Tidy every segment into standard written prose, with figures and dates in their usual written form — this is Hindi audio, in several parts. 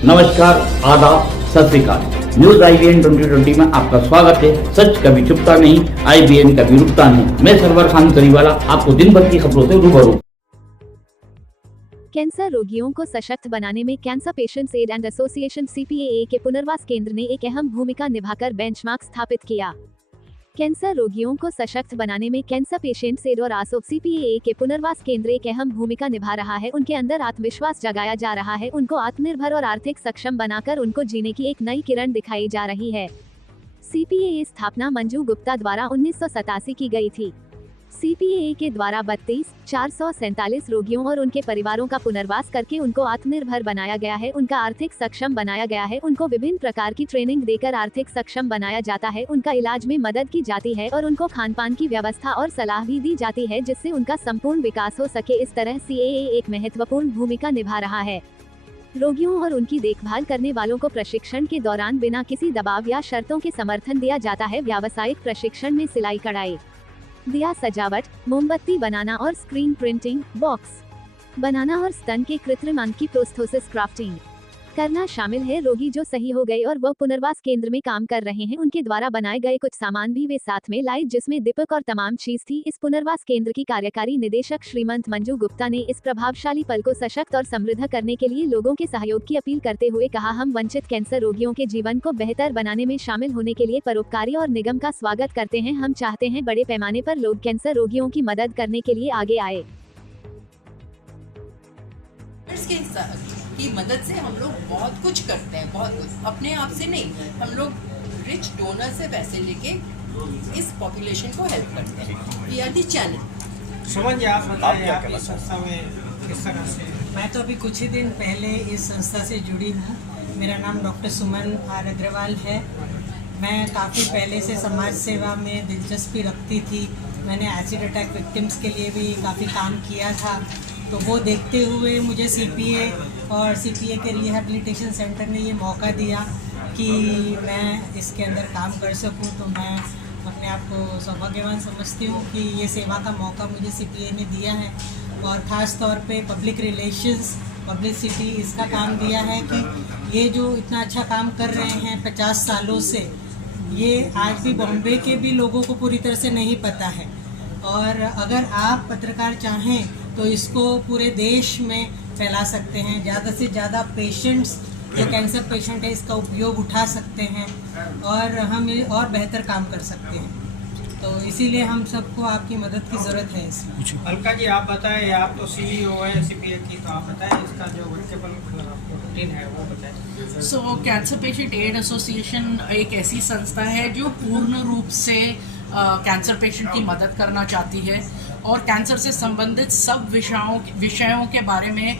नमस्कार, आदाब, सत श्री अकाल। न्यूज IBN 2020 में आपका स्वागत है। सच कभी छुपता नहीं, IBN कभी रुकता नहीं। मैं सरवर खान करीवाला आपको दिन भर की खबरों से रूबरू। कैंसर रोगियों को सशक्त बनाने में cancer patients aid and association CPAA के पुनर्वास केंद्र ने एक अहम भूमिका निभाकर बेंचमार्क स्थापित किया। कैंसर रोगियों को सशक्त बनाने में कैंसर पेशेंट्स एड और आसोप CPAA के पुनर्वास केंद्र एक अहम भूमिका निभा रहा है। उनके अंदर आत्मविश्वास जगाया जा रहा है, उनको आत्मनिर्भर और आर्थिक सक्षम बनाकर उनको जीने की एक नई किरण दिखाई जा रही है। CPAA स्थापना मंजू गुप्ता द्वारा 1987 की गई थी। CPAA के द्वारा 32,447 रोगियों और उनके परिवारों का पुनर्वास करके उनको आत्मनिर्भर बनाया गया है, उनका आर्थिक सक्षम बनाया गया है, उनको विभिन्न प्रकार की ट्रेनिंग देकर आर्थिक सक्षम बनाया जाता है, उनका इलाज में मदद की जाती है और उनको खान पान की व्यवस्था और सलाह भी दी जाती है जिससे उनका संपूर्ण विकास हो सके। इस तरह CAA एक महत्वपूर्ण भूमिका निभा रहा है। रोगियों और उनकी देखभाल करने वालों को प्रशिक्षण के दौरान बिना किसी दबाव या शर्तों के समर्थन दिया जाता है। व्यावसायिक प्रशिक्षण में सिलाई कढ़ाई, दिया सजावट, मोमबत्ती बनाना और स्क्रीन प्रिंटिंग, बॉक्स बनाना और स्तन के कृत्रिम अंग की प्रोस्थेसिस क्राफ्टिंग करना शामिल है। रोगी जो सही हो गए और वह पुनर्वास केंद्र में काम कर रहे हैं, उनके द्वारा बनाए गए कुछ सामान भी वे साथ में लाए जिसमें दीपक और तमाम चीज थी। इस पुनर्वास केंद्र की कार्यकारी निदेशक श्रीमंत मंजू गुप्ता ने इस प्रभावशाली पल को सशक्त और समृद्ध करने के लिए लोगों के सहयोग की अपील करते हुए कहा, हम वंचित कैंसर रोगियों के जीवन को बेहतर बनाने में शामिल होने के लिए परोपकारी और निगम का स्वागत करते हैं। हम चाहते हैं बड़े पैमाने पर लोग कैंसर रोगियों की मदद करने के लिए आगे आए। की मदद से हम लोग बहुत कुछ करते हैं, बहुत कुछ अपने आप से नहीं, हम लोग रिच डोनर से पैसे लेके इस पॉपुलेशन को हेल्प करते हैं। We are the channel. Suman ji, आप बताइए आपकी संस्था में किस तरह से? मैं तो अभी कुछ ही दिन पहले इस संस्था से जुड़ी हूँ। मेरा नाम डॉक्टर सुमन आर अग्रवाल है। मैं काफ़ी पहले से समाज सेवा में दिलचस्पी रखती थी। मैंने एसिड अटैक विक्टिम्स के लिए भी काफ़ी काम किया था, तो वो देखते हुए मुझे CPA और CPA के रिहैबिलिटेशन सेंटर ने ये मौका दिया कि मैं इसके अंदर काम कर सकूं। तो मैं अपने आप को सौभाग्यवान समझती हूँ कि ये सेवा का मौका मुझे CPA ने दिया है और ख़ास तौर पे पब्लिक रिलेशंस, पब्लिसिटी इसका काम दिया है कि ये जो इतना अच्छा काम कर रहे हैं 50 सालों से, ये आज भी बॉम्बे के भी लोगों को पूरी तरह से नहीं पता है। और अगर आप पत्रकार चाहें तो इसको पूरे देश में फैला सकते हैं। ज़्यादा से ज़्यादा पेशेंट्स जो कैंसर पेशेंट है इसका उपयोग उठा सकते हैं और हम और बेहतर काम कर सकते हैं। तो इसीलिए हम सबको आपकी मदद की ज़रूरत है इसमें। अलका जी, आप बताएं, आप तो CEO है CPA की, तो आप बताएं इसका जो वर्केबल रूटीन है वो बताएं। सो कैंसर पेशेंट एड एसोसिएशन एक ऐसी संस्था है जो पूर्ण रूप से कैंसर पेशेंट की मदद करना चाहती है और कैंसर से संबंधित सब विषयों के बारे में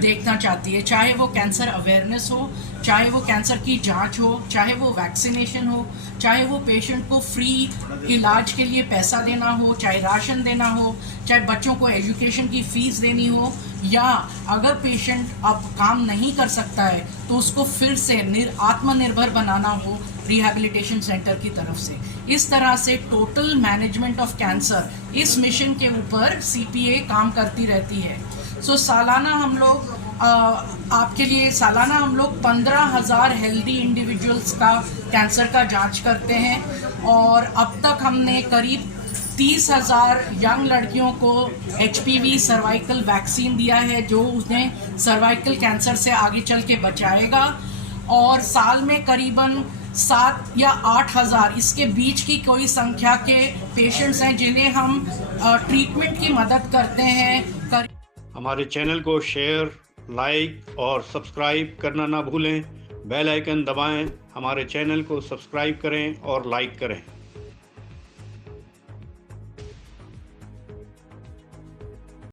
देखना चाहती है, चाहे वो कैंसर अवेयरनेस हो, चाहे वो कैंसर की जांच हो, चाहे वो वैक्सीनेशन हो, चाहे वो पेशेंट को फ्री इलाज के लिए पैसा देना हो, चाहे राशन देना हो, चाहे बच्चों को एजुकेशन की फीस देनी हो, या अगर पेशेंट अब काम नहीं कर सकता है तो उसको फिर से आत्मनिर्भर बनाना हो रिहैबिलिटेशन सेंटर की तरफ से। इस तरह से टोटल मैनेजमेंट ऑफ कैंसर इस मिशन के ऊपर CPA काम करती रहती है। सो सालाना हम लोग आपके लिए सालाना हम लोग 15,000 हेल्दी इंडिविजुअल्स का कैंसर का जांच करते हैं और अब तक हमने करीब 30,000 यंग लड़कियों को HPV सर्वाइकल वैक्सीन दिया है जो उन्हें सर्वाइकल कैंसर से आगे चल के बचाएगा। और साल में करीबन 7 या 8,000 इसके बीच की कोई संख्या के पेशेंट्स हैं जिन्हें हम ट्रीटमेंट की मदद करते हैं। हमारे चैनल को शेयर, लाइक और सब्सक्राइब करना ना भूलें। बेल आइकन दबाएं, हमारे चैनल को सब्सक्राइब करें और लाइक करें।